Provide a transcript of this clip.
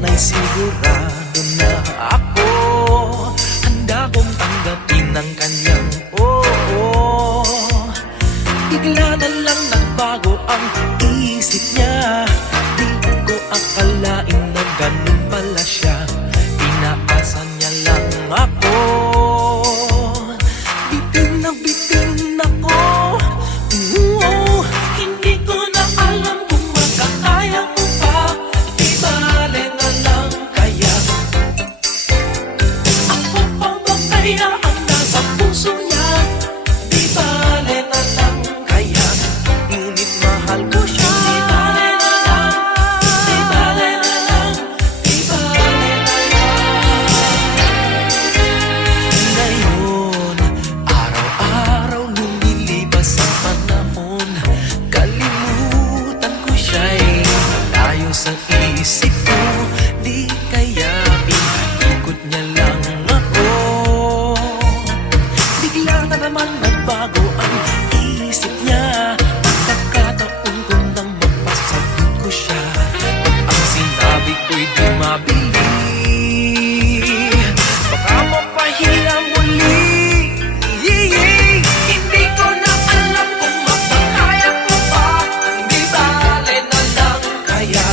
ngayon ay sigurado na ako handa kong tanggapin ang kanyang oo. Bigla na lang nagbago ang isip niya. Di ko akalain na ganun pala siya. Inaasa niya lang ako. Bitin ako. Hindi ko na alam kung makakaya ko pa. Di bale na lang kaya. Ako pa ba kaya ang nasa puso niya? Di bale na lang kaya. Ngunit mahal ko siya. Di bale na lang. Di bale na lang. Di bale na lang. Ngayon, araw-araw lumilibas ang panahon. Kalimutan ko siya'y malayo sa isip ko. Di kaya pinag-ikot niya lang ako. Bigla na naman nagbago ang isip niya. Pagkakataon ko nang mapasagot ko siya. Pag ang sinabi ko'y di mabili, baka mapahiya muli. Hindi ko na alam kung makakaya ko pa. Di bale na lang kaya.